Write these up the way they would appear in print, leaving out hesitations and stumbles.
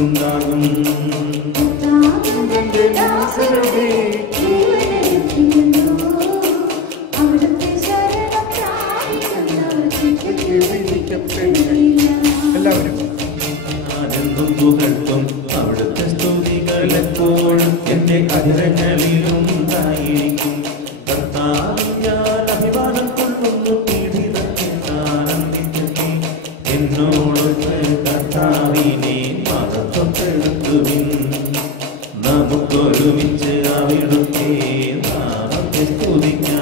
ഉണ്ടാകും. എല്ലാവരും ആനന്ദം പുകഴ്ത്തും അവിടുത്തെ സ്തുതികൾ എപ്പോഴും എന്റെ അധരങ്ങളിലുണ്ടായിരിക്കും. കർത്താവിൽ ഞാൻ അഭിമാനം കൊള്ളുന്നു, പീഡിതത്തിൽ ആനന്ദിക്കട്ടെ. എന്നോടൊത്ത് കർത്താവിനെ മഹത്വപ്പെടുത്തുവിൻ. നമുക്കൊരുമിച്ച് അവിടുത്തെ നാമത്തെ സ്തുതിക്കാം.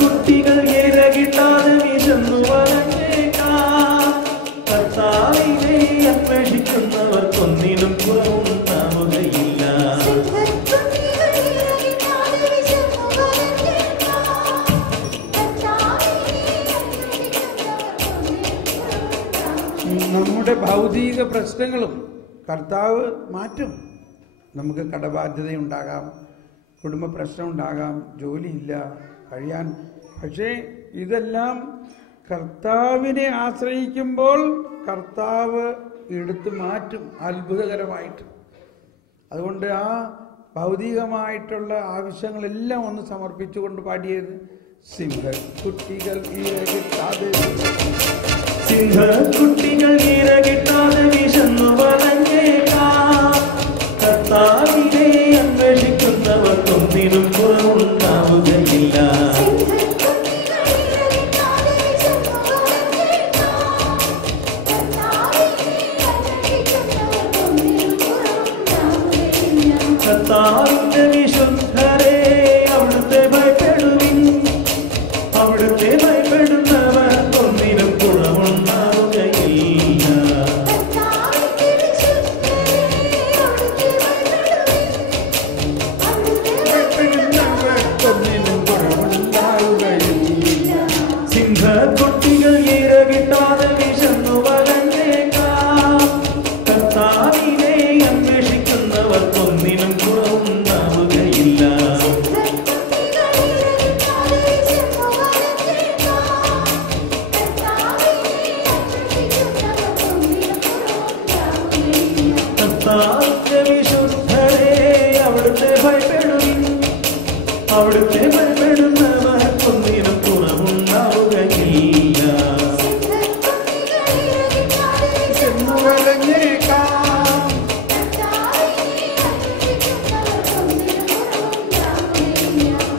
കുട്ടികൾ ഇരകിട്ടാതെ വിശന്നു വലഞ്ഞേക്കാം. കർത്താവിനെ അന്വേഷിക്കുന്നവർക്കൊന്നിനും കുറവുണ്ടാവുകയില്ല. നമ്മുടെ ഭൗതിക പ്രശ്നങ്ങളും കർത്താവ് മാറ്റും. നമുക്ക് കടബാധ്യതയുണ്ടാകാം, കുടുംബ പ്രശ്നം ഉണ്ടാകാം, ജോലിയില്ല, കഴിയാൻ. പക്ഷേ ഇതെല്ലാം കർത്താവിനെ ആശ്രയിക്കുമ്പോൾ കർത്താവ് എടുത്തു മാറ്റും അത്ഭുതകരമായിട്ട്. അതുകൊണ്ട് ആ ഭൗതികമായിട്ടുള്ള ആവശ്യങ്ങളെല്ലാം ഒന്ന് സമർപ്പിച്ചുകൊണ്ട് പാടിയത് സിംഹക്കുട്ടികൾ ഇരകിട്ടാതെ വിശന്നു വലഞ്ഞേക്കാം. കർത്താവിനെ അന്വേഷിക്കുന്നവർക്കൊന്നിനും കുറവുണ്ടാവുകയില്ല. കർത്താവിന്റെ വിശുദ്ധരെ അവിടുത്തെ ഭയപ്പെടുവിൻ. അവിടുത്തെ ഭയപ്പെടുന്നവർക്കൊന്നിനും കുറവുണ്ടാവുകയില്ല. സിംഹക്കുട്ടികൾ ഇരകിട്ടാതെ വിശന്നു വലഞ്ഞേക്കാം. കർത്താവിനെ അന്വേഷിക്കുന്നവർക്കൊന്നിനും കുറവുണ്ടാവുകയില്ല. കർത്താവിന്റെ വിശുദ്ധരെ അവിടുത്തെ ഭയപ്പെടുവിൻ. അവിടുത്തെ ഭയപ്പെടുന്നവർക്കൊന്നിനും കുറവുണ്ടാവുകയില്ല.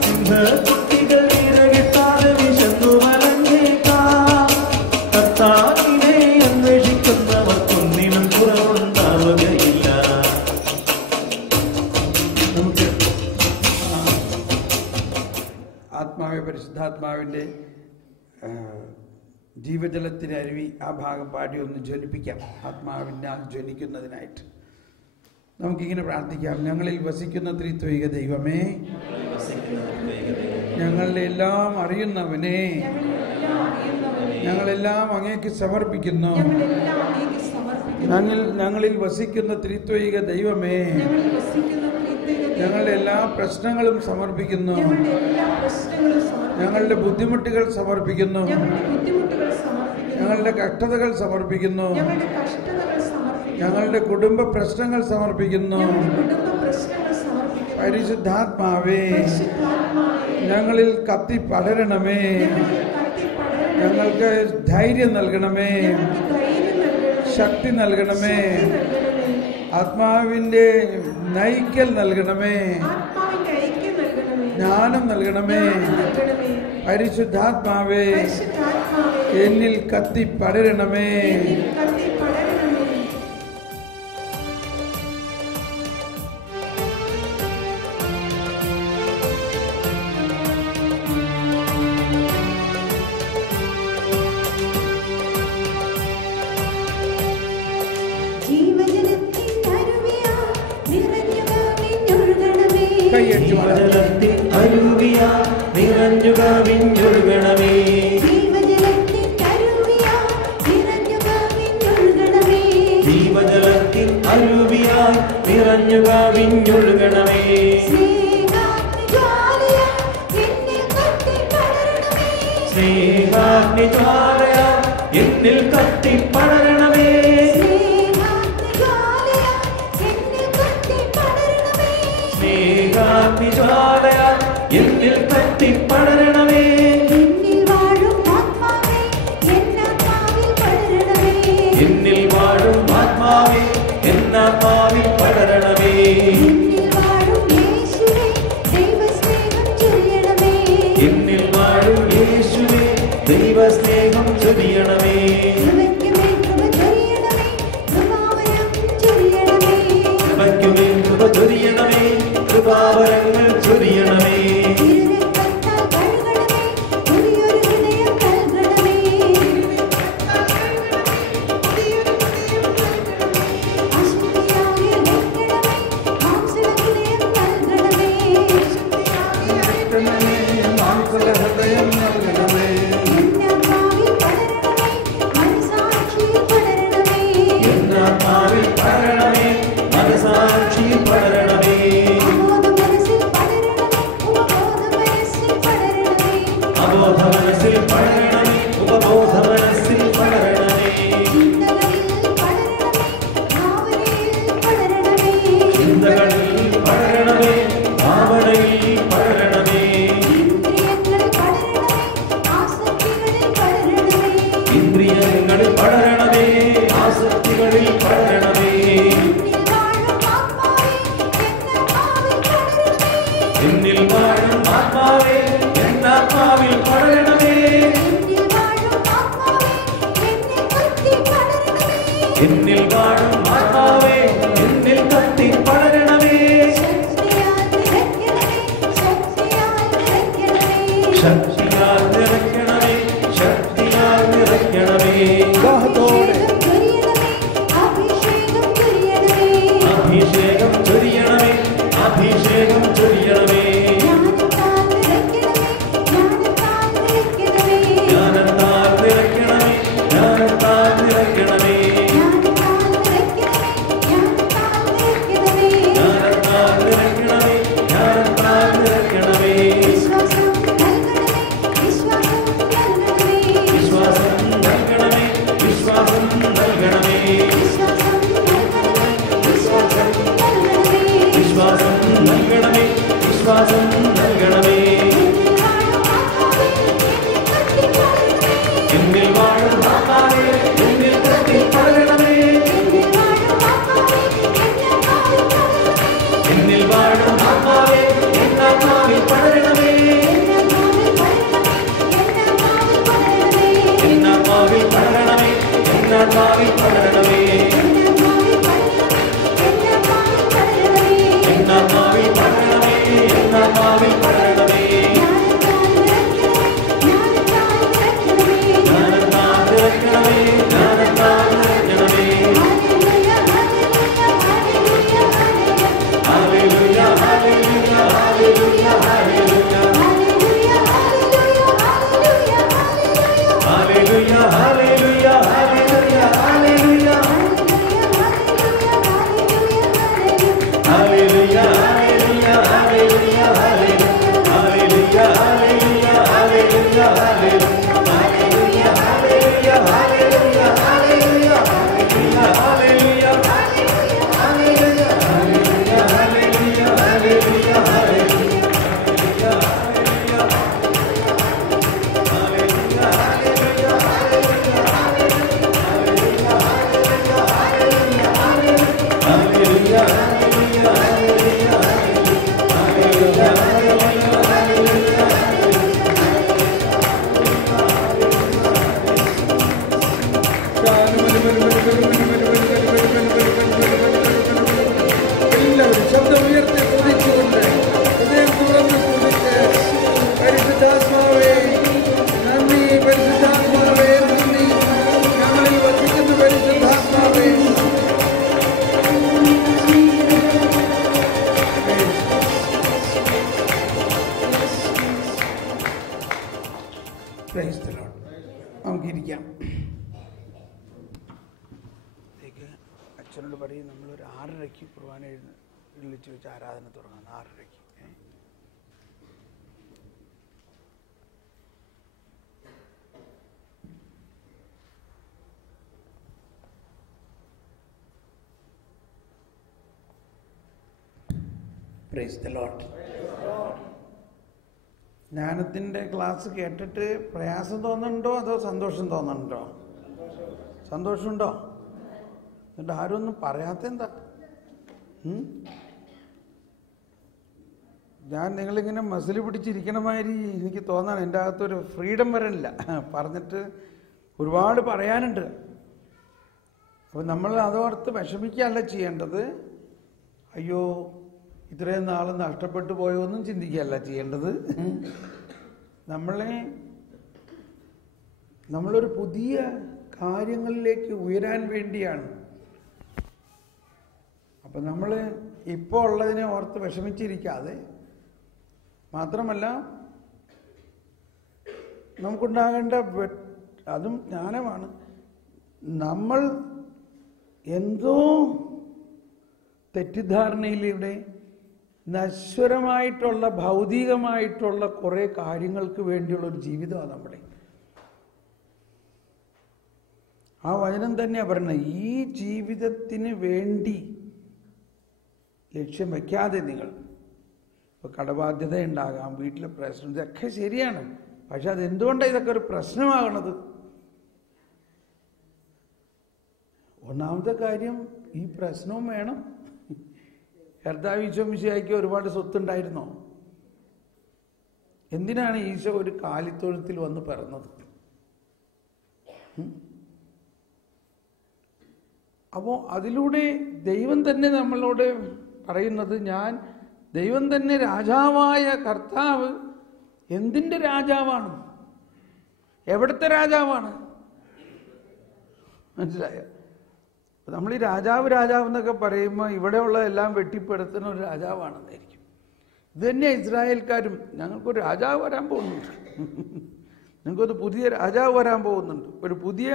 സിംഹക്കുട്ടികൾ ഇരകിട്ടാതെ വിശന്നു വലഞ്ഞേക്കാം. കർത്താവിനെ അന്വേഷിക്കുന്നവർക്കൊന്നിനും കുറവുണ്ടാവുകയില്ല. നമുക്ക് ആത്മാവെ പരിശുദ്ധാത്മാവിൻ്റെ ജീവജലത്തിന് അരുവി ആ ഭാഗം പാടി ഒന്ന് ജ്വലിപ്പിക്കാം. ആത്മാവിനാൽ ജ്വലിക്കുന്നതിനായിട്ട് നമുക്കിങ്ങനെ പ്രാർത്ഥിക്കാം. ഞങ്ങളിൽ വസിക്കുന്ന ത്രിത്വൈക ദൈവമേ, ഞങ്ങളുടെ എല്ലാം അറിയുന്നവനെ, ഞങ്ങളെല്ലാം അങ്ങേക്ക് സമർപ്പിക്കുന്നു. ഞങ്ങളിൽ വസിക്കുന്ന ത്രിത്വൈക ദൈവമേ, ഞങ്ങളുടെ എല്ലാ പ്രശ്നങ്ങളും സമർപ്പിക്കുന്നു. ഞങ്ങളുടെ ബുദ്ധിമുട്ടുകൾ സമർപ്പിക്കുന്നു. ഞങ്ങളുടെ കഷ്ടതകൾ സമർപ്പിക്കുന്നു. ഞങ്ങളുടെ കുടുംബ പ്രശ്നങ്ങൾ സമർപ്പിക്കുന്നു. പരിശുദ്ധാത്മാവേ, ഞങ്ങളിൽ കത്തി പടരണമേ. ഞങ്ങൾക്ക് ധൈര്യം നൽകണമേ, ശക്തി നൽകണമേ, ആത്മാവിന്റെ നയിക്കൽ നൽകണമേ, ജ്ഞാനം നൽകണമേ. പരിശുദ്ധാത്മാവേ, എന്നിൽ കത്തി പടരണമേ. നിറഞ്ഞു കവിഞ്ഞൊഴുകണമേ. സ്നേഹാഗ്നിജ്വാലയാ എന്നിൽ കത്തിപ്പടരണമേ. സ്നേഹാഗ്നിജ്വാലയാ എന്നിൽ കത്തിപ്പടരണമേ. എന്നിൽ വാഴും ആത്മാവേ എന്നാത്മാവിൽ പടരണമേ. എന്നിൽ വാഴും ആത്മാവേ എന്നാത്മാവിൽ പടരണമേ. എന്നിൽ വാഴും യേശുവേ ദൈവസ്നേഹം ചൊരിയണമേ. എന്നിൽ വാഴും യേശുവേ ദൈവസ്നേഹം ചൊരിയണമേ. കൃപയ്ക്കുമേൽ കൃപ ചൊരിയണമേ. കൃപാവരം ചൊരിയണമേ. കൃപയ്ക്കുമേൽ കൃപ ചൊരിയണമേ. കൃപാവരങ്ങൾ ചൊരിയണമേ. തിരുരക്തത്താൽ കഴുകണമേ. പുതിയൊരു ഹൃദയം നൽകണമേ. അശുദ്ധിയാകെ വെക്കണമേ. മാംസഹൃദയം നൽകണമേ. ഹൃദയം നൽകണമേ. എന്നാത്മാവിൽ പടരണമേ. മനസാക്ഷിയിൽ പടരണമേ. എന്നാത്മാവിൽ പടരണമേ. മനസാക്ഷിയിൽ പടരണമേ. അബോധ മനസ്സിൽ പടരണമേ. ഉപബോധ മനസ്സിൽ പടരണമേ. അബോധ മനസ്സിൽ പടരണമേ. ഉപബോധ മനസ്സിൽ പടരണമേ. ചിന്തകളിൽ പടരണമേ. ഭാവനയിൽ ചിന്തകളിൽ പടരണമേ. ഭാവനയിൽ പടരണമേ. പടരണമേ. ഇന്ദ്രിയങ്ങളിൽ പടരണമേ. ഇന്ദ്രിയങ്ങളിൽ പടരണമേ. ആസക്തികളിൽ ആസക്തികളിൽ പടരണമേ. പടരണമേ. എന്നിൽ വാഴും ആത്മാവേ എന്നാത്മാവിൽ പടരണമേ. എന്നിൽ വാഴും ആത്മാവേ എന്നിൽ കത്തി പടരണമേ. ശക്തിയാൽ നിറയ്ക്കണമേ. ശക്തിയാൽ നിറയ്ക്കണമേ. ദാഹത്തോടെ അഭിഷേകം ചൊരിയണമേ. അഭിഷേകം ചൊരിയണമേ. അഭിഷേകം ചൊരിയണമേ. ജ്ഞാനത്താൽ നിറയ്ക്കണമേ. ജ്ഞാനത്താൽ നിറയ്ക്കണമേ. ജ്ഞാനത്താൽ നിറയ്ക്കണമേ. ജ്ഞാനത്താൽ നിറയ്ക്കണമേ. വിശ്വാസം നൽകണമേ. വിശ്വാസം നൽകണമേ. വിശ്വാസം നൽകണമേ. വിശ്വാസം നൽകണമേ. എന്നിൽ വാഴും ആത്മാവേ എന്നിൽ കത്തി പടരണമേ. എന്നിൽ വാഴും ആത്മാവേ എന്നാത്മാവിൽ പടരണമേ. എന്നാത്മാവിൽ പടരണമേ. എന്നാത്മാവിൽ പടരണമേ. എന്നാത്മാവിൽ പടരണമേ. എന്നാത്മാവിൽ പടരണമേ. ജ്ഞാനത്താൽ നിറയ്ക്കണമേ. ജ്ഞാനത്താൽ നിറയ്ക്കണമേ. Hallelujah. Hallelujah. Hallelujah. Hallelujah. Hallelujah. Hallelujah. Hallelujah. Hallelujah. അച്ഛനോട് പറയും നമ്മളൊരു 6:30 കുർബാന വിളിച്ച് വെച്ച് ആരാധന തുടങ്ങാം. 6:30. Praise the Lord. ജ്ഞാനത്തിൻ്റെ ക്ലാസ് കേട്ടിട്ട് പ്രയാസം തോന്നുന്നുണ്ടോ അതോ സന്തോഷം തോന്നുന്നുണ്ടോ? സന്തോഷമുണ്ടോ? എന്നിട്ട് ആരും ഒന്നും പറയാത്തെന്താ? ഞാൻ നിങ്ങളിങ്ങനെ മസിൽ പിടിച്ചിരിക്കണ മാതിരി എനിക്ക് തോന്നാണ്. എൻ്റെ അകത്തൊരു ഫ്രീഡം വരണില്ല. പറഞ്ഞിട്ട് ഒരുപാട് പറയാനുണ്ട്. അപ്പോൾ നമ്മൾ അതോർത്ത് വിഷമിക്കുകയല്ല ചെയ്യേണ്ടത്. അയ്യോ ഇത്രയും നാൾ നഷ്ടപ്പെട്ടു പോയോന്നും ചിന്തിക്കുകയല്ല ചെയ്യേണ്ടത്. നമ്മളൊരു പുതിയ കാര്യങ്ങളിലേക്ക് ഉയരാൻ വേണ്ടിയാണ്. അപ്പം നമ്മൾ ഇപ്പോൾ ഉള്ളതിനെ ഓർത്ത് വിഷമിച്ചിരിക്കാതെ, മാത്രമല്ല നമുക്കുണ്ടാകേണ്ട അതും ജ്ഞാനമാണ്. നമ്മൾ എന്തോ തെറ്റിദ്ധാരണയിലൂടെ നശ്വരമായിട്ടുള്ള ഭൗതികമായിട്ടുള്ള കുറേ കാര്യങ്ങൾക്ക് വേണ്ടിയുള്ളൊരു ജീവിതമാണ് നമ്മുടെ. ആ വചനം തന്നെയാണ് പറയുന്നത്, ഈ ജീവിതത്തിന് വേണ്ടി ലക്ഷ്യം വയ്ക്കാതെ നിങ്ങൾ ഇപ്പോൾ കടബാധ്യത ഉണ്ടാകാം, വീട്ടിലെ പ്രശ്നം, ഇതൊക്കെ ശരിയാണ്. പക്ഷെ അതെന്തുകൊണ്ടാണ് ഇതൊക്കെ ഒരു പ്രശ്നമാകണത്? ഒന്നാമത്തെ കാര്യം, ഈ പ്രശ്നവും വേണം. കർത്താവ് ഈശോ മിശിഹായ്ക്ക് ഒരുപാട് സ്വത്തുണ്ടായിരുന്നോ? എന്തിനാണ് ഈശോ ഒരു കാലിത്തൊഴുത്തിൽ വന്ന് പിറന്നത്? അപ്പോൾ അതിലൂടെ ദൈവം തന്നെ നമ്മളോട് പറയുന്നത്, ദൈവം തന്നെ രാജാവായ കർത്താവ് എന്തിൻ്റെ രാജാവാണ്? എവിടുത്തെ രാജാവാണ്? മനസ്സിലായോ? നമ്മൾ ഈ രാജാവ് എന്നൊക്കെ പറയുമ്പോൾ ഇവിടെയുള്ള എല്ലാം വെട്ടിപ്പെടുത്തുന്ന ഒരു രാജാവാണെന്നായിരിക്കും. ഇത് തന്നെ ഇസ്രായേൽക്കാരും, ഞങ്ങൾക്കൊരു രാജാവ് വരാൻ പോകുന്നുണ്ട്, ഞങ്ങൾക്കൊരു പുതിയ രാജാവ് വരാൻ പോകുന്നുണ്ട്, ഒരു പുതിയ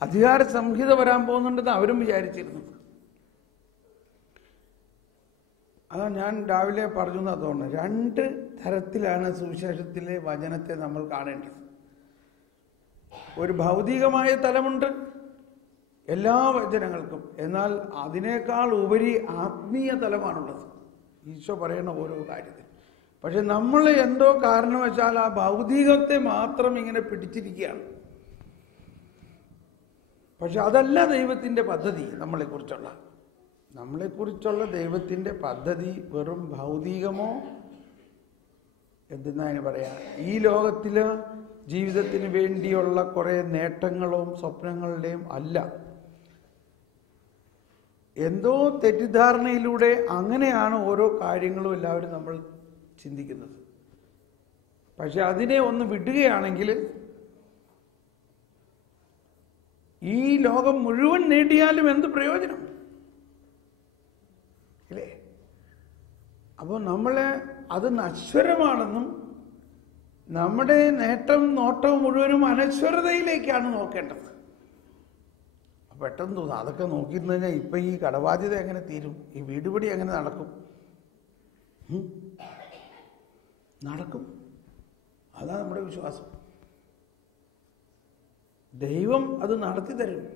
അധികാര സംഹിത വരാൻ പോകുന്നുണ്ടെന്ന് അവരും വിചാരിച്ചിരുന്നു. അതാ ഞാൻ രാവിലെ പറഞ്ഞു എന്നാ തോന്നുന്നത്. 2 തരത്തിലാണ് സുവിശേഷത്തിലെ വചനത്തെ നമ്മൾ കാണേണ്ടത്. ഒരു ഭൗതികമായ തലമുണ്ട് എല്ലാ വചനങ്ങൾക്കും, എന്നാൽ അതിനേക്കാൾ ഉപരി ആത്മീയ തലമാണുള്ളത് ഈശോ പറയുന്ന ഓരോ കാര്യത്തിൽ. പക്ഷെ നമ്മൾ എന്തോ കാരണവശാൽ ആ ഭൗതികത്തെ മാത്രം ഇങ്ങനെ പിടിച്ചിരിക്കുകയാണ്. പക്ഷെ അതല്ല ദൈവത്തിൻ്റെ പദ്ധതി. നമ്മളെക്കുറിച്ചുള്ള ദൈവത്തിൻ്റെ പദ്ധതി വെറും ഭൗതികമോ എന്തെന്നതിന് പറയാം, ഈ ലോകത്തിലെ ജീവിതത്തിന് വേണ്ടിയുള്ള കുറേ നേട്ടങ്ങളും സ്വപ്നങ്ങളുടെയും അല്ല. എന്തോ തെറ്റിദ്ധാരണയിലൂടെ അങ്ങനെയാണ് ഓരോ കാര്യങ്ങളും എല്ലാവരും നമ്മൾ ചിന്തിക്കുന്നത്. പക്ഷെ അതിനെ ഒന്ന് വിടുകയാണെങ്കിൽ ഈ ലോകം മുഴുവൻ നേടിയാലും എന്ത് പ്രയോജനം അല്ലേ? അപ്പോൾ അത് നശ്വരമാണെന്നും നമ്മുടെ നോട്ടവും മുഴുവനും അനശ്വരതയിലേക്കാണ് നോക്കേണ്ടത്. പെട്ടെന്ന് തോന്നുന്നു അതൊക്കെ നോക്കിയിരുന്നു കഴിഞ്ഞാൽ ഇപ്പം ഈ കടബാധ്യത എങ്ങനെ തീരും, ഈ വീടുപടി എങ്ങനെ നടക്കും? അതാണ് നമ്മുടെ വിശ്വാസം. ദൈവം അത് നടത്തി തരും.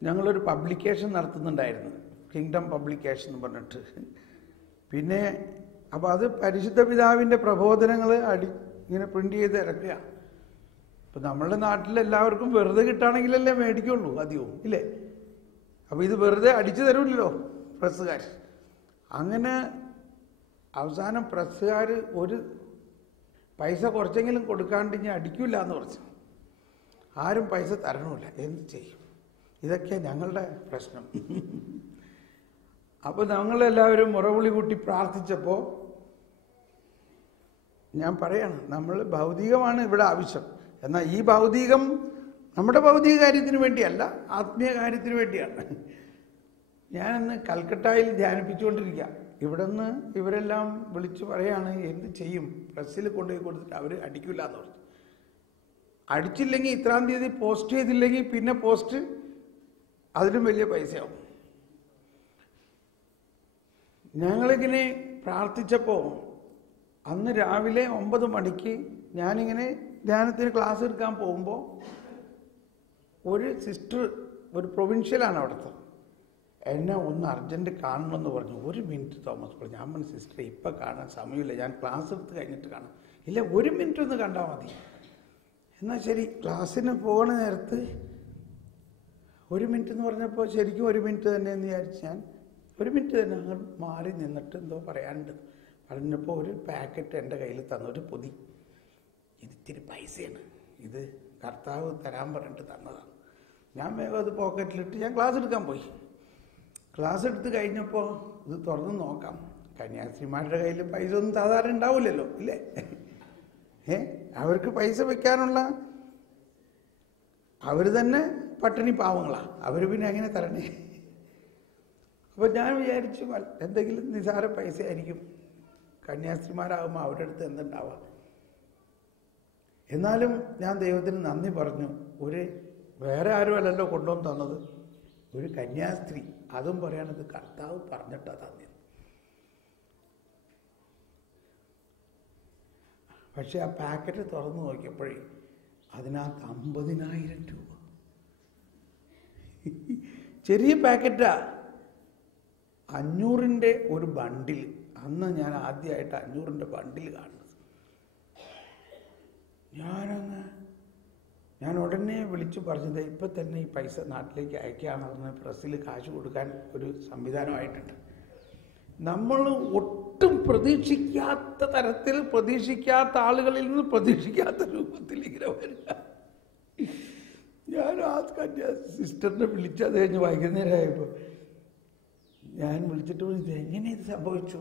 ഞങ്ങളൊരു പബ്ലിക്കേഷൻ നടത്തുന്നുണ്ടായിരുന്നു, കിങ്ഡം പബ്ലിക്കേഷൻ എന്ന് പറഞ്ഞിട്ട്. പിന്നെ അപ്പോൾ അത് പരിശുദ്ധ പിതാവിൻ്റെ പ്രബോധനങ്ങൾ ഇങ്ങനെ പ്രിന്റ് ചെയ്ത് ഇറക്കുക. ഇപ്പം നമ്മളുടെ നാട്ടിലെല്ലാവർക്കും വെറുതെ കിട്ടുകയാണെങ്കിലല്ലേ മേടിക്കുള്ളൂ അധികവും, ഇല്ലേ? അപ്പോൾ ഇത് വെറുതെ അടിച്ചു തരുമല്ലോ പ്രസ്സുകാർ. അങ്ങനെ അവസാനം പ്രസ്സുകാർ ഒരു പൈസ കുറച്ചെങ്കിലും കൊടുക്കാണ്ട് ഇനി അടിക്കില്ല എന്ന് പറഞ്ഞു. ആരും പൈസ തരണമില്ല. എന്ത് ചെയ്യും? ഇതൊക്കെ ഞങ്ങളുടെ പ്രശ്നം. അപ്പോൾ ഞങ്ങളെല്ലാവരും മുറവിളി കൂട്ടി പ്രാർത്ഥിച്ചപ്പോൾ ഞാൻ പറയാണ്, നമ്മൾ ഭൗതികമാണ് ഇവിടെ ആവശ്യം. എന്നാൽ ഈ ഭൗതികം നമ്മുടെ ഭൗതിക കാര്യത്തിന് വേണ്ടിയല്ല, ആത്മീയ കാര്യത്തിന് വേണ്ടിയാണ്. ഞാനിന്ന് കൽക്കട്ടയിൽ ധ്യാനിപ്പിച്ചുകൊണ്ടിരിക്കുക. ഇവിടെ നിന്ന് ഇവരെല്ലാം വിളിച്ചു പറയാണ് എന്ത് ചെയ്യും, പ്രസ്സിൽ കൊണ്ടുപോയി കൊടുത്തിട്ട് അവർ അടിക്കില്ല എന്ന് പറഞ്ഞു. അടിച്ചില്ലെങ്കിൽ ഇത്രാം തീയതി പോസ്റ്റ് ചെയ്തില്ലെങ്കിൽ പിന്നെ പോസ്റ്റ് അതിലും വലിയ പൈസയാവും. ഞങ്ങളിങ്ങനെ പ്രാർത്ഥിച്ചപ്പോൾ അന്ന് രാവിലെ 9 മണിക്ക് ഞാനിങ്ങനെ ധ്യാനത്തിന് ക്ലാസ് എടുക്കാൻ പോകുമ്പോൾ ഒരു സിസ്റ്റർ, ഒരു പ്രൊവിൻഷ്യലാണ് അവിടുത്തെ, എന്നെ ഒന്ന് അർജൻറ്റ് കാണണമെന്ന് പറഞ്ഞു. 1 മിനിറ്റ് തോമസ് പറഞ്ഞു. ഞാൻ പറഞ്ഞു സിസ്റ്ററെ ഇപ്പം കാണാൻ സമയമില്ല, ഞാൻ ക്ലാസ് എടുത്ത് കഴിഞ്ഞിട്ട് കാണാം. ഇല്ല 1 മിനിറ്റ് ഒന്ന് കണ്ടാൽ മതി. എന്നാൽ ശരി. ക്ലാസ്സിന് പോകുന്ന നേരത്ത് 1 മിനിറ്റ് എന്ന് പറഞ്ഞപ്പോൾ ശരിക്കും 1 മിനിറ്റ് തന്നെ എന്ന് വിചാരിച്ച് ഞാൻ 1 മിനിറ്റ് തന്നെ അങ്ങ് മാറി നിന്നിട്ട് എന്തോ പറയാനുണ്ട് പറഞ്ഞപ്പോൾ ഒരു പാക്കറ്റ് എൻ്റെ കയ്യിൽ തന്നു, ഒരു പൊതി. ഇത് ഇത്തിരി പൈസയാണ്, ഇത് കർത്താവ് തരാൻ പറഞ്ഞിട്ട് തന്നതാണ്. ഞാൻ വേഗം അത് പോക്കറ്റിലിട്ട് ഞാൻ ക്ലാസ് എടുക്കാൻ പോയി. ക്ലാസ് എടുത്ത് കഴിഞ്ഞപ്പോൾ ഇത് തുറന്ന് നോക്കാം. കന്യാസ്ത്രീമാരുടെ കയ്യിൽ പൈസ ഒന്നും സാധാരണ ഉണ്ടാവില്ലല്ലോ, ഇല്ലേ? അവർക്ക് പൈസ വെക്കാനുള്ള അവർ തന്നെ പട്ടിണി പാവങ്ങളാണ്, അവർ പിന്നെ എങ്ങനെ തരണേ? അപ്പോൾ ഞാൻ വിചാരിച്ചു എന്തെങ്കിലും നിസാര പൈസ ആയിരിക്കും, കന്യാസ്ത്രീമാരാകുമ്പോൾ അവരുടെ അടുത്ത് എന്തുണ്ടാവാം. എന്നാലും ഞാൻ ദൈവത്തിന് നന്ദി പറഞ്ഞു. വേറെ ആരും അല്ലല്ലോ കൊണ്ടുവന്ന് തന്നത്, ഒരു കന്യാസ്ത്രീ, അതും പറയണത് കർത്താവ് പറഞ്ഞിട്ടാ തന്നെ. പക്ഷെ ആ പാക്കറ്റ് തുറന്നു നോക്കിയപ്പോഴേ അതിനകത്ത് 50,000 രൂപ. ചെറിയ പാക്കറ്റാ, 500-ന്റെ ഒരു ബണ്ടിൽ. അന്ന് ഞാൻ ആദ്യമായിട്ട് 500-ന്റെ ബണ്ടിൽ കാണുന്നത്. ഞാൻ ഉടനെ വിളിച്ചു പറഞ്ഞത് ഇപ്പം തന്നെ ഈ പൈസ നാട്ടിലേക്ക് അയക്കുകയാണെന്ന് പ്രസ്സിൽ കാശ് കൊടുക്കാൻ ഒരു സംവിധാനമായിട്ടുണ്ട്. നമ്മൾ ഒട്ടും പ്രതീക്ഷിക്കാത്ത തരത്തിൽ, പ്രതീക്ഷിക്കാത്ത ആളുകളിൽ നിന്ന് പ്രതീക്ഷിക്കാത്ത രൂപത്തിൽ ഇങ്ങനെ വരിക. ഞാൻ ആ സിസ്റ്ററിനെ വിളിച്ചത് കഴിഞ്ഞ് വൈകുന്നേരമായപ്പോൾ ഞാൻ വിളിച്ചിട്ട് ഇത് എങ്ങനെ ഇത് സംഭവിച്ചു?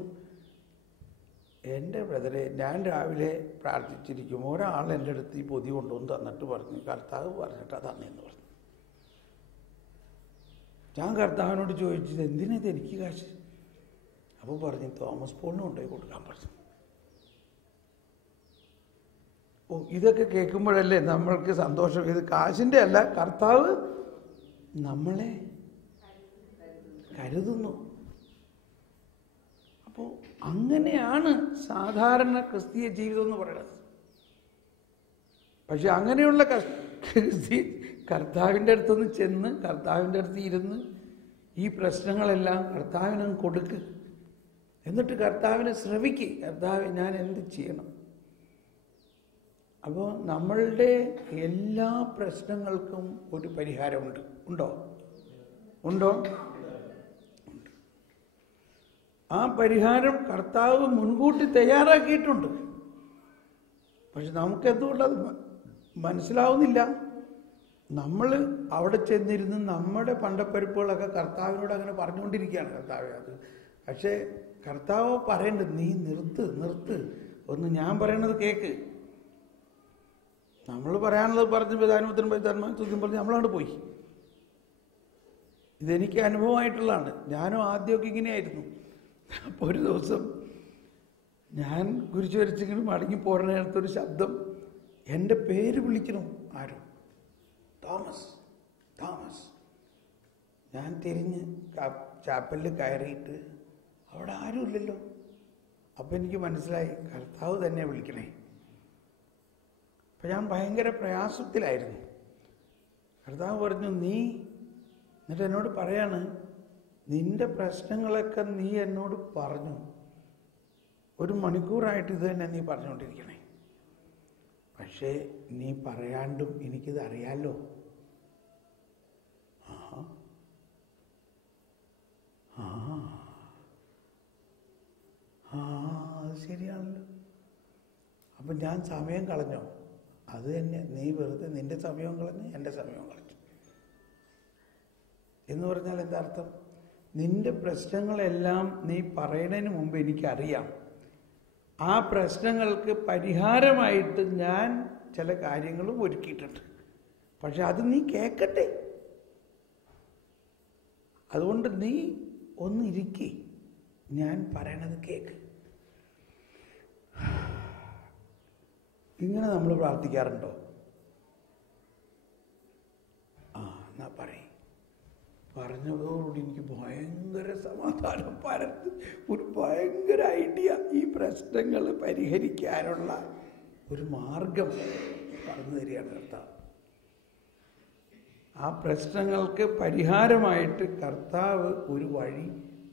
എൻ്റെ ബ്രദറെ, ഞാൻ രാവിലെ പ്രാർത്ഥിച്ചിരിക്കും, ഒരാൾ എൻ്റെ അടുത്ത് ഈ പൊതി കൊണ്ടുവന്ന് തന്നിട്ട് പറഞ്ഞു കർത്താവ് പറഞ്ഞിട്ടാ തന്നെയെന്ന് പറഞ്ഞു. ഞാൻ കർത്താവിനോട് ചോദിച്ചത് എന്തിനത് എനിക്ക് കാശ്? അപ്പോൾ പറഞ്ഞു തോമസ് പോളിന് കൊണ്ടുപോയി കൊടുക്കാൻ പറഞ്ഞു. ഓ, ഇതൊക്കെ കേൾക്കുമ്പോഴല്ലേ നമ്മൾക്ക് സന്തോഷം. ഇത് കാശിൻ്റെ അല്ല, കർത്താവ് നമ്മളെ കരുതുന്നു. അപ്പോൾ അങ്ങനെയാണ് സാധാരണ ക്രിസ്തീയ ജീവിതം എന്ന് പറയുന്നത്. പക്ഷെ അങ്ങനെയുള്ള കർത്താവിൻ്റെ അടുത്തൊന്ന് ചെന്ന്, കർത്താവിൻ്റെ അടുത്ത് ഇരുന്ന് ഈ പ്രശ്നങ്ങളെല്ലാം കർത്താവിന് കൊടുക്ക്, എന്നിട്ട് കർത്താവിനെ ശ്രവിക്ക്, കർത്താവ് ഞാൻ എന്ത് ചെയ്യണം. അപ്പോൾ നമ്മളുടെ എല്ലാ പ്രശ്നങ്ങൾക്കും ഒരു പരിഹാരമുണ്ട്. ഉണ്ടോ? ആ പരിഹാരം കർത്താവ് മുൻകൂട്ടി തയ്യാറാക്കിയിട്ടുണ്ട്. പക്ഷെ നമുക്കെന്തുകൊണ്ടത് മനസ്സിലാവുന്നില്ല? നമ്മൾ അവിടെ ചെന്നിരുന്ന് നമ്മുടെ പണ്ടപ്പരിപ്പുകളൊക്കെ കർത്താവിനോട് അങ്ങനെ പറഞ്ഞുകൊണ്ടിരിക്കുകയാണ്. കർത്താവ് അത് പക്ഷേ കർത്താവ് പറയേണ്ടത് നീ നിർത്ത്, ഒന്ന് ഞാൻ പറയണത് കേക്ക്. നമ്മൾ പറയാനുള്ളത് പറഞ്ഞ് പ്രധാനമന്ത്രി പറഞ്ഞ് നമ്മളവിടെ പോയി. ഇതെനിക്ക് അനുഭവമായിട്ടുള്ളതാണ്. ഞാനും ആദ്യമൊക്കെ ഇങ്ങനെയായിരുന്നു. അപ്പോൾ ഒരു ദിവസം ഞാൻ കുരിശ് വരച്ചിങ്ങനെ മടങ്ങി പോരുന്ന നേരത്തൊരു ശബ്ദം എൻ്റെ പേര് വിളിക്കണം. ആരും തോമസ്. ഞാൻ തിരിഞ്ഞ് ചാപ്പലിൽ കയറിയിട്ട് അവിടെ ആരുമില്ലല്ലോ. അപ്പം എനിക്ക് മനസ്സിലായി കർത്താവ് തന്നെ വിളിക്കണേ. അപ്പം ഞാൻ ഭയങ്കര പ്രയാസത്തിലായിരുന്നു. കർത്താവ് പറഞ്ഞു എന്നിട്ട് എന്നോട് പറയാണ്, നിന്റെ പ്രശ്നങ്ങളൊക്കെ നീ എന്നോട് പറഞ്ഞു, 1 മണിക്കൂറായിട്ട് ഇത് തന്നെ നീ പറഞ്ഞുകൊണ്ടിരിക്കണേ. പക്ഷേ നീ പറയാണ്ടും എനിക്കിത് അറിയാലോ. അത് ശരിയാണല്ലോ. അപ്പം ഞാൻ സമയം കളഞ്ഞോ? അത് തന്നെ, നീ വെറുതെ നിന്റെ സമയവും കളഞ്ഞ് എൻ്റെ സമയവും കളഞ്ഞു എന്ന് പറഞ്ഞാൽ എന്താ അർത്ഥം? നിന്റെ പ്രശ്നങ്ങളെല്ലാം നീ പറയുന്നതിന് മുമ്പ് എനിക്കറിയാം. ആ പ്രശ്നങ്ങൾക്ക് പരിഹാരമായിട്ട് ഞാൻ ചില കാര്യങ്ങളും ഒരുക്കിയിട്ടുണ്ട്. പക്ഷെ അത് നീ കേൾക്കട്ടെ. അതുകൊണ്ട് നീ ഒന്ന് ഇരിക്കേ, ഞാൻ പറയണത് കേക്ക്. ഇങ്ങനെ നമ്മൾ പ്രാർത്ഥിക്കാറുണ്ടോ? എന്നാ പറയും. പറഞ്ഞതോടുകൂടി എനിക്ക് ഭയങ്കര സമാധാനം, ഒരു ഭയങ്കര ഐഡിയ, ഈ പ്രശ്നങ്ങൾ പരിഹരിക്കാനുള്ള ഒരു മാർഗം പറഞ്ഞു തരികയാണ് കർത്താവ്. ആ പ്രശ്നങ്ങൾക്ക് പരിഹാരമായിട്ട് കർത്താവ് ഒരു വഴി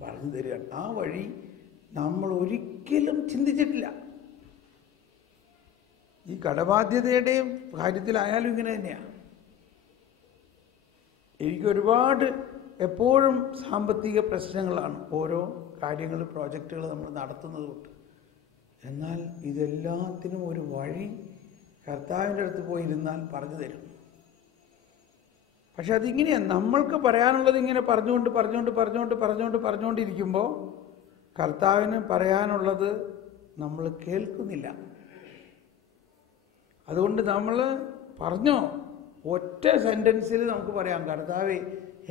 പറഞ്ഞു തരികയാണ്. ആ വഴി നമ്മൾ ഒരിക്കലും ചിന്തിച്ചിട്ടില്ല. ഈ കടബാധ്യതയുടെയും കാര്യത്തിലായാലും ഇങ്ങനെ തന്നെയാണ്. എനിക്ക് ഒരുപാട് എപ്പോഴും സാമ്പത്തിക പ്രശ്നങ്ങളാണ് ഓരോ കാര്യങ്ങൾ, പ്രോജക്റ്റുകൾ നമ്മൾ നടത്തുന്നത് കൊണ്ട്. എന്നാൽ ഇതെല്ലാത്തിനും ഒരു വഴി കർത്താവിൻ്റെ അടുത്ത് പോയിരുന്നാൽ പറഞ്ഞു തരും. പക്ഷെ അതിങ്ങനെയാണ്, നമ്മൾക്ക് പറയാനുള്ളത് ഇങ്ങനെ പറഞ്ഞുകൊണ്ടിരിക്കുമ്പോൾ കർത്താവിന് പറയാനുള്ളത് നമ്മൾ കേൾക്കുന്നില്ല. അതുകൊണ്ട് നമ്മൾ പറഞ്ഞോ, ഒറ്റ സെന്റൻസിൽ നമുക്ക് പറയാം, കർത്താവേ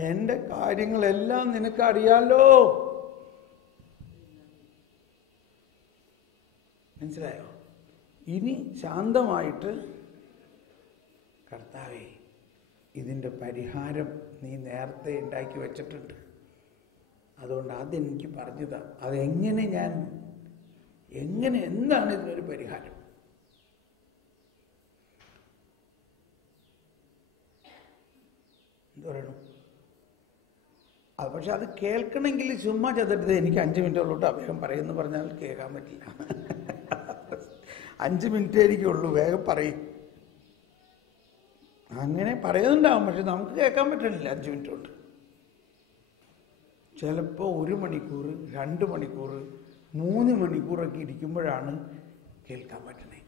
എൻ്റെ കാര്യങ്ങളെല്ലാം നിനക്കറിയാലോ. മനസ്സിലായോ? ഇനി ശാന്തമായിട്ട് കർത്താവേ ഇതിൻ്റെ പരിഹാരം നീ നേരത്തെ ഉണ്ടാക്കി വച്ചിട്ടുണ്ട്, അതുകൊണ്ട് അതെനിക്ക് പറഞ്ഞതാ, അതെങ്ങനെ എന്താണ് ഇതിനൊരു പരിഹാരം? എന്ത് പറയണം? പക്ഷെ അത് കേൾക്കണമെങ്കിൽ ചുമ്മാ ചെന്നിട്ട് എനിക്ക് 5 മിനിറ്റുള്ളൂട്ടോ വേഗം പറയുമെന്ന് പറഞ്ഞാൽ കേൾക്കാൻ പറ്റില്ല. 5 മിനിറ്റ് എനിക്കുള്ളൂ, വേഗം പറയും. അങ്ങനെ പറയുന്നുണ്ടാവും, പക്ഷെ നമുക്ക് കേൾക്കാൻ പറ്റണില്ല 5 മിനിറ്റ് കൊണ്ട്. ചിലപ്പോൾ 1 മണിക്കൂർ, 2 മണിക്കൂർ, 3 മണിക്കൂറൊക്കെ ഇരിക്കുമ്പോഴാണ് കേൾക്കാൻ പറ്റണേ.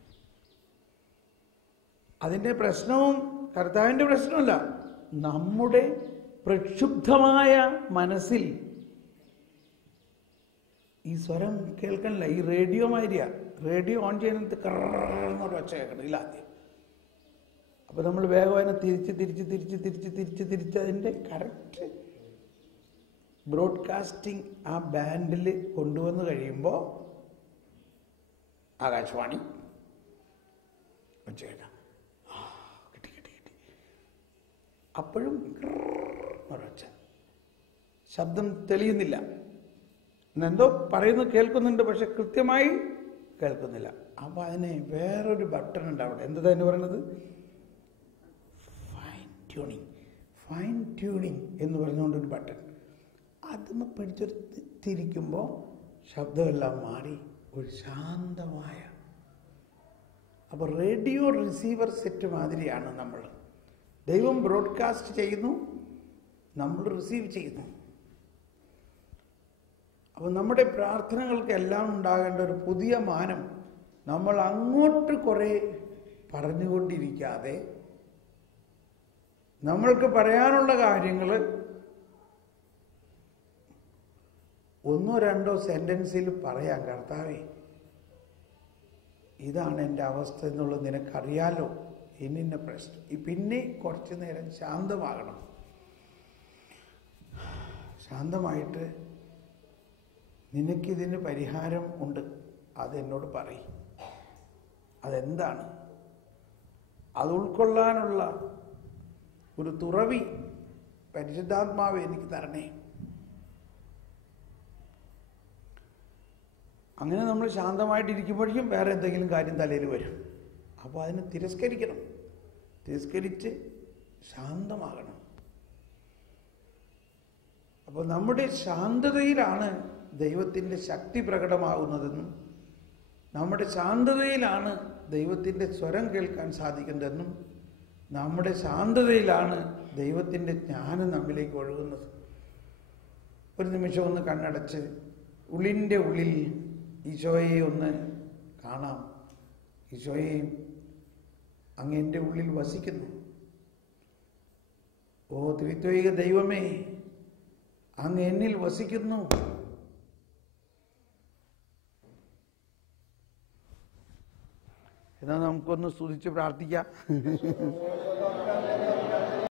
അതിൻ്റെ പ്രശ്നവും കർത്താവിൻ്റെ പ്രശ്നമല്ല, നമ്മുടെ പ്രക്ഷുബ്ധമായ മനസ്സിൽ ഈ സ്വരം കേൾക്കണില്ല. ഈ റേഡിയോ മാതിരിയാ, റേഡിയോ ഓൺ ചെയ്യുന്നത് കറന്നൊരു ഒച്ച കേൾക്കണില്ല ആദ്യം. അപ്പോൾ നമ്മൾ വേഗം അതിനെ തിരിച്ച് അതിൻ്റെ കറക്റ്റ് ബ്രോഡ്കാസ്റ്റിംഗ് ആ ബാൻഡിൽ കൊണ്ടുവന്ന് കഴിയുമ്പോൾ ആകാശവാണി ഒച്ച കേൾക്കാം. അപ്പോഴും ഒരൊച്ച, ശബ്ദം തെളിയുന്നില്ല, എന്തോ പറയുന്നത് കേൾക്കുന്നുണ്ട്, പക്ഷെ കൃത്യമായി കേൾക്കുന്നില്ല. അപ്പോൾ അതിന് വേറൊരു ബട്ടൺ ഉണ്ട് അവിടെ. എന്താ എന്ന് പറയുന്നത്? ഫൈൻ ട്യൂണിങ് എന്ന് പറഞ്ഞുകൊണ്ടൊരു ബട്ടൺ. അതൊന്ന് പിടിച്ചെടുത്തിരിക്കുമ്പോൾ ശബ്ദമെല്ലാം മാറി ഒരു ശാന്തമായ. അപ്പോൾ റേഡിയോ റിസീവർ സെറ്റ് മാതിരിയാണ് നമ്മൾ. ദൈവം ബ്രോഡ്കാസ്റ്റ് ചെയ്യുന്നു, നമ്മൾ റിസീവ് ചെയ്യുന്നു. അപ്പോൾ നമ്മുടെ പ്രാർത്ഥനകൾക്കെല്ലാം ഉണ്ടാകേണ്ട ഒരു പുതിയ മാനം, നമ്മൾ അങ്ങോട്ട് കുറേ പറഞ്ഞുകൊണ്ടിരിക്കാതെ നമ്മൾക്ക് പറയാനുള്ള കാര്യങ്ങൾ 1-2 സെന്റൻസിൽ പറയാം. കർത്താവേ ഇതാണ് എൻ്റെ അവസ്ഥ എന്നുള്ളത് നിനക്കറിയാലോ, ഇന്ന പ്രശ്നം. പിന്നെ കുറച്ച് നേരം ശാന്തമാകണം. ശാന്തമായിട്ട് നിനക്കിതിന് പരിഹാരം ഉണ്ട്, അതെന്നോട് പറയും. അതെന്താണ്? അത് ഉൾക്കൊള്ളാനുള്ള ഒരു തുറവി പരിശുദ്ധാത്മാവ് എനിക്ക് തരണേ. അങ്ങനെ നമ്മൾ ശാന്തമായിട്ടിരിക്കുമ്പോഴേക്കും വേറെ എന്തെങ്കിലും കാര്യം തലയിൽ വരും. അപ്പോൾ അതിനെ തിരസ്കരിക്കണം. തിരസ്കരിച്ച് ശാന്തമാകണം. അപ്പോൾ നമ്മുടെ ശാന്തതയിലാണ് ദൈവത്തിൻ്റെ ശക്തി പ്രകടമാകുന്നതെന്നും നമ്മുടെ ശാന്തതയിലാണ് ദൈവത്തിൻ്റെ സ്വരം കേൾക്കാൻ സാധിക്കുന്നതെന്നും നമ്മുടെ ശാന്തതയിലാണ് ദൈവത്തിൻ്റെ ജ്ഞാനം നമ്മിലേക്ക് ഒഴുകുന്നത്. ഒരു നിമിഷം ഒന്ന് കണ്ണടച്ച് ഉള്ളിൻ്റെ ഉള്ളിൽ ഈശോയെ ഒന്ന് കാണാം. ഈശോയെ, അങ്ങ് എൻ്റെ ഉള്ളിൽ വസിക്കുന്നു. ഓ ത്രിത്വൈക ദൈവമേ, അങ്ങ് എന്നിൽ വസിക്കുന്നു. എന്നാൽ നമുക്കൊന്ന് സ്തുതിച്ച് പ്രാർത്ഥിക്കാം.